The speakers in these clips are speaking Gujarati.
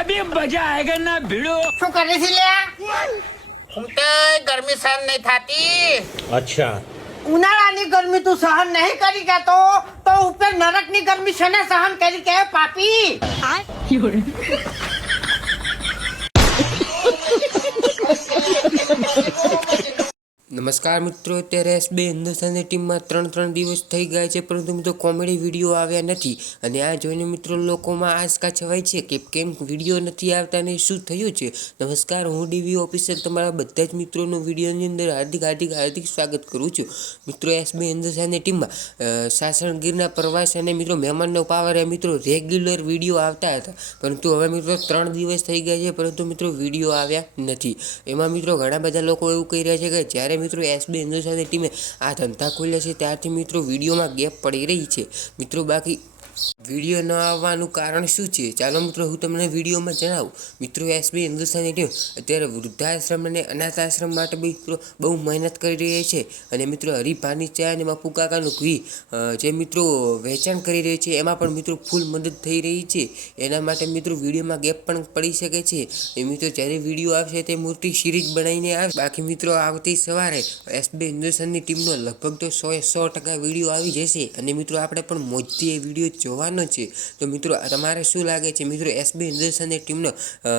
अभी मजा आएगा ना भिड़ो। શું કરે છે લ્યા? હું તો ગરમી સહન નહીં થાતી. अच्छा ઉનાળાની ગરમી તું સહન નહીં કરી જતો તો ઉપર નરકની ગરમી છે ને સહન કરી કે પાપી? નમસ્કાર મિત્રો, અત્યારે એસબી હિન્દુસ્તાની ટીમમાં 3 દિવસ થઈ ગયા છે, પરંતુ મિત્રો કોમેડી વિડીયો આવ્યા નથી. અને આ જોઈને મિત્રો લોકોમાં આશંકા છવાઈ છે કે કેમ વિડીયો નથી આવતા ને શું થયું છે. નમસ્કાર, હું ડીવી ઓફિસર તમારા બધા જ મિત્રોનું વિડીયોની અંદર હાર્દિક સ્વાગત કરું છું. મિત્રો, એસબી હિન્દુસ્તાની ટીમમાં સાસણગીરના પ્રવાસ અને મિત્રો મહેમાનનો પાવર એ મિત્રો રેગ્યુલર વિડીયો આવતા હતા, પરંતુ હવે મિત્રો 3 દિવસ થઈ ગયા છે, પરંતુ મિત્રો વિડીયો આવ્યા નથી. એમાં મિત્રો ઘણા બધા લોકો એવું કહી રહ્યા છે કે જ્યારે મિત્રો એસબી હિન્દુસ્તાની ટીમે આ ધંધા ખોલ્યા છે ત્યારથી મિત્રો વિડીયોમાં ગેપ પડી રહી છે. મિત્રો બાકી વિડીયો ન આવવાનું કારણ શું છે, ચાલો મિત્રો હું તમને વિડીયોમાં જણાવું. મિત્રો, એસબી હિન્દુસ્તાની ટીમ અત્યારે વૃદ્ધાશ્રમ અને અનાથ આશ્રમ માટે મિત્રો બહુ મહેનત કરી રહી છે. અને મિત્રો હરિભાની ચા અને બાપુ કાકાનું ઘી જે મિત્રો વેચાણ કરી રહી છે એમાં પણ મિત્રો ફૂલ મદદ થઈ રહી છે. એના માટે મિત્રો વિડીયોમાં ગેપ પણ પડી શકે છે. એ મિત્રો જ્યારે વિડીયો આવશે તે મોટી સિરીઝ બનાવીને આવે. બાકી મિત્રો આવતી સવારે એસબી હિન્દુસ્તાનની ટીમનો લગભગ તો 100% વિડીયો આવી જશે. અને મિત્રો આપણે પણ મોજથી એ વિડીયો જોવાનો છે. તો મિત્રો તમારે શું લાગે છે? મિત્રો એસબી હિન્દુસ્તાનની ટીમનો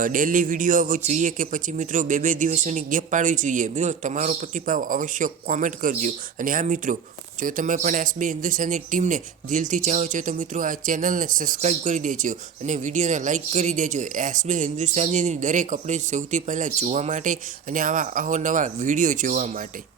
ડેલી વિડીયો આવવો જોઈએ કે પછી મિત્રો 2 દિવસોની ગેપ પાડવી જોઈએ? મિત્રો તમારો પ્રતિભાવ અવશ્ય કોમેન્ટ કરજો. અને આ મિત્રો, જો તમે પણ એસબી હિન્દુસ્તાનની ટીમને દિલથી ચાહો છો તો મિત્રો આ ચેનલને સબસ્ક્રાઈબ કરી દેજો અને વિડીયોને લાઇક કરી દેજો. એસબી હિન્દુસ્તાનીની દરેક અપડેટ સૌથી પહેલાં જોવા માટે અને આવા અવનવા વિડીયો જોવા માટે.